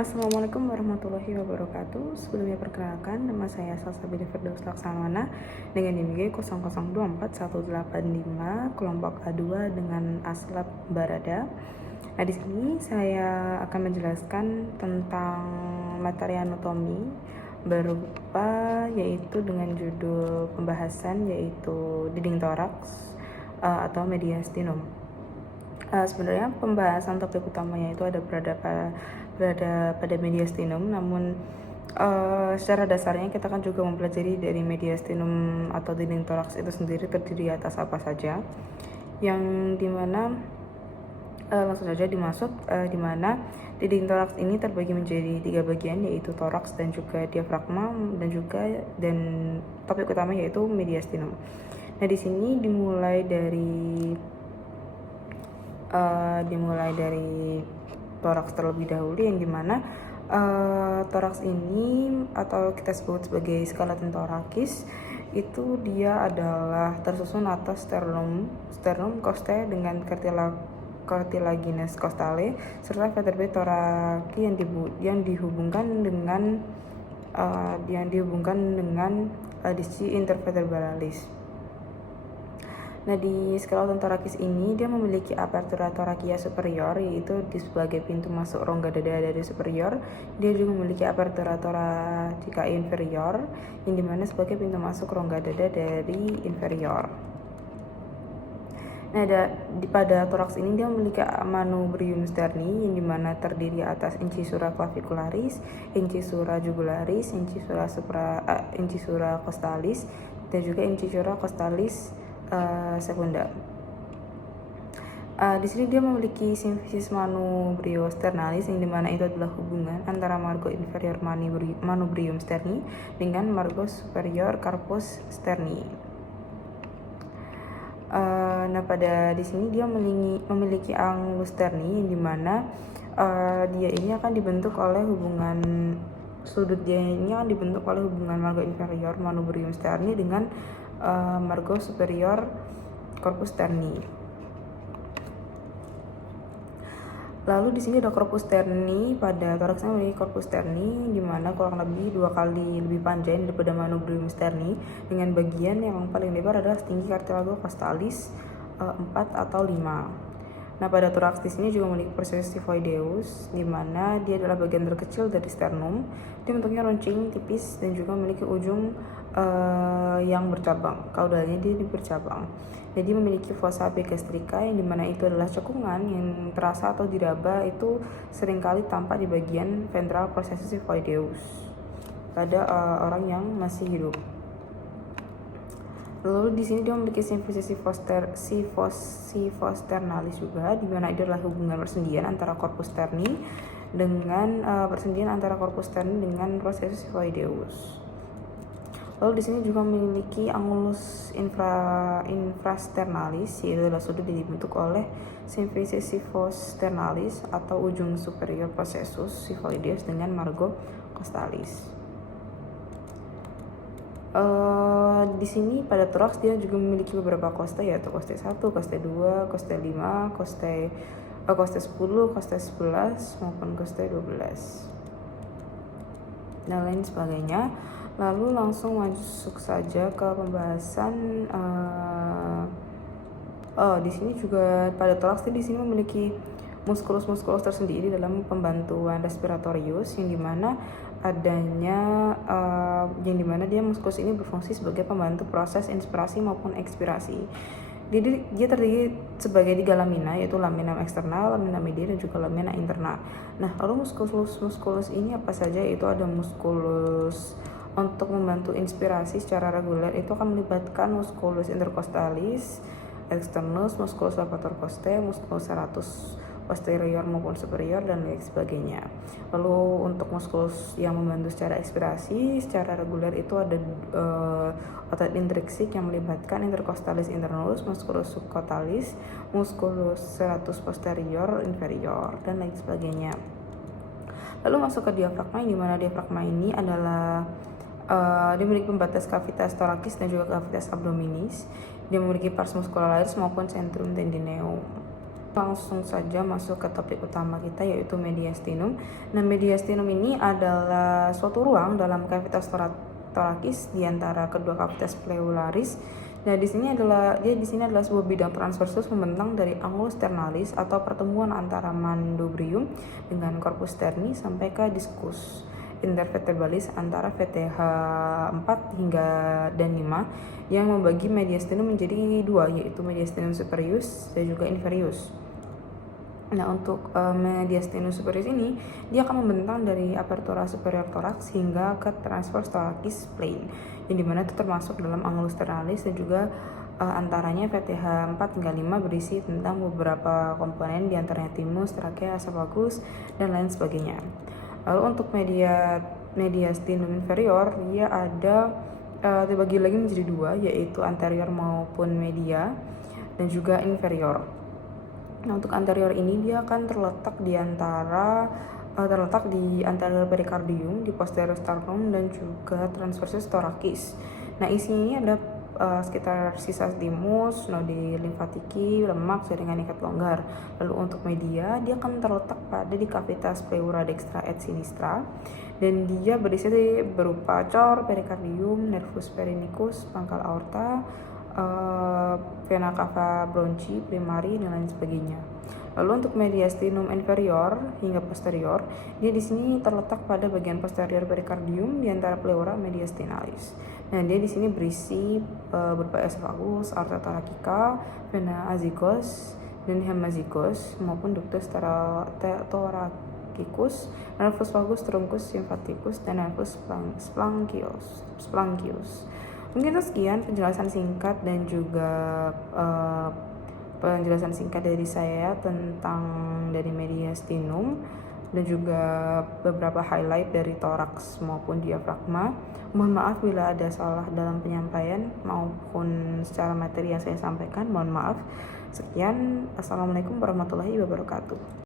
Assalamualaikum warahmatullahi wabarakatuh. Sebelumnya perkenalkan, nama saya Salsabila Firdaus Laksamana dengan NIM 0024185 kelompok A2 dengan aslab Barada. Nah, di sini saya akan menjelaskan tentang materi anatomi berupa yaitu dengan judul pembahasan yaitu dinding toraks atau mediastinum. Sebenarnya pembahasan topik utamanya itu ada berada pada mediastinum, namun secara dasarnya kita kan juga mempelajari dari mediastinum atau dinding toraks itu sendiri terdiri atas apa saja, yang dimana langsung saja dimaksud dimana dinding toraks ini terbagi menjadi 3 bagian, yaitu toraks dan juga diafragma dan topik utama yaitu mediastinum. Nah, di sini dimulai dari toraks terlebih dahulu, yang dimana toraks ini atau kita sebut sebagai skeleton torakis itu dia adalah tersusun atas sternum costae dengan cartilaginous costale serta vertebrae thoraki yang dihubungkan dengan disci intervertebralis. Nah, di skeleton thoracis ini dia memiliki apertura thoracia superior, yaitu sebagai pintu masuk rongga dada dari superior. Dia juga memiliki apertura thoracica inferior, yang dimana sebagai pintu masuk rongga dada dari inferior. Nah, pada toraks ini dia memiliki manubrium sterni, yang dimana terdiri atas incisura clavicularis, incisura jugularis, incisura costalis, dan juga incisura costalis sekunda. Di sini dia memiliki simfisis manubrio sternalis, yang dimana itu adalah hubungan antara margo inferior manubrium sterni dengan margo superior carpus sterni. Nah, pada di sini dia memiliki angulus sterni, yang dimana dia ini akan dibentuk oleh hubungan margo inferior manubrium sterni dengan margo superior corpus sterni. Lalu di sini ada corpus sterni. Pada toraksnya memiliki corpus sterni, di mana kurang lebih 2 kali lebih panjang daripada manubrium sterni, dengan bagian yang paling lebar adalah setinggi cartilago costalis 4 atau 5. Nah, pada toraks di sini juga memiliki processus xiphoideus, di mana dia adalah bagian terkecil dari sternum. Dia bentuknya runcing, tipis, dan juga memiliki ujung yang bercabang. Kaudalnya dia bercabang. Jadi memiliki fossa epigastrica, yang dimana itu adalah cekungan yang terasa atau diraba, itu seringkali tampak di bagian ventral processus xiphoideus pada orang yang masih hidup. Lalu di sini dia memiliki simfisis siphosternalis juga, di mana itu adalah hubungan persendian antara corpus sterni dengan processus xiphoideus. Lalu di sini juga memiliki angulus infrasternalis, yaitu adalah sudut yang dibentuk oleh simfisis siphosternalis atau ujung superior processus xiphoideus dengan margo costalis. Di sini pada toraks dia juga memiliki beberapa costae, yaitu costae 1, costae 2, costae 5, costae 10, costae 11 maupun costae 12 dan lain sebagainya. Lalu langsung masuk saja ke pembahasan. Di sini juga pada toraks di sini memiliki muskulus tersendiri dalam pembantuan respiratorius, yang dimana dia muskulus ini berfungsi sebagai pembantu proses inspirasi maupun ekspirasi. Jadi dia terdiri sebagai 3 lamina, yaitu lamina eksternal, lamina media, dan juga lamina interna. Nah, lalu muskulus ini apa saja? Itu ada muskulus untuk membantu inspirasi secara reguler, itu akan melibatkan musculus intercostalis externus, musculus levator costae, musculus serratus posterior maupun superior, dan lain sebagainya. Lalu untuk muskulus yang membantu secara ekspirasi secara reguler itu ada otot intrinsik yang melibatkan intercostalis internus, musculus subcostalis, musculus serratus posterior inferior, dan lain sebagainya. Lalu masuk ke diafragma, yang dimana diafragma ini adalah dia memiliki pembatas cavitas thoracis dan juga cavitas abdominis. Dia memiliki pars muscularis maupun centrum tendineum. Langsung saja masuk ke topik utama kita, yaitu mediastinum. Nah, mediastinum ini adalah suatu ruang dalam cavitas thoracis di antara kedua cavitas pleuraris. Nah, di sini adalah sebuah bidang transversus membentang dari angulus sternalis atau pertemuan antara mandubrium dengan corpus sterni sampai ke discus intervertebralis antara VTH 4 hingga dan 5 yang membagi mediastinum menjadi dua, yaitu mediastinum superius dan juga inferius. Nah, untuk mediastinum superius ini dia akan membentang dari apertura superior thorax hingga ke transverse thoracis plane, yang dimana itu termasuk dalam angulus sternalis dan juga antaranya VTH 4 hingga 5 berisi tentang beberapa komponen diantaranya thymus, trachea, esophagus, dan lain sebagainya. Lalu untuk mediastinum inferior dia ada dibagi lagi menjadi dua, yaitu anterior maupun media dan juga inferior. Nah, untuk anterior ini dia akan terletak di anterior perikardium, di posterior sternum dan juga transversus thoracis. Nah, isinya ada sekitar sisa thymus, nodi limfatiki, lemak, jaringan ikat longgar. Lalu untuk media dia akan terletak pada di cavitas pleura dextra et sinistra, dan dia berisi berupa cor, perikardium, nervus perinicus, pangkal aorta, vena cava bronchi, primari, dan lain sebagainya. Lalu untuk mediastinum inferior hingga posterior, dia di sini terletak pada bagian posterior perikardium di antara pleura mediastinalis. Nah, dia di sini berisi berupa esophagus, aorta thoracica, vena azygos dan hemazygos maupun ductus thoracicus, nervus vagus, truncus symphaticus, dan nervus splanchus. Mungkin itu sekian penjelasan singkat dan juga penjelasan singkat dari saya tentang dari mediastinum dan juga beberapa highlight dari toraks maupun diafragma. Mohon maaf bila ada salah dalam penyampaian maupun secara materi yang saya sampaikan. Mohon maaf. Sekian. Assalamualaikum warahmatullahi wabarakatuh.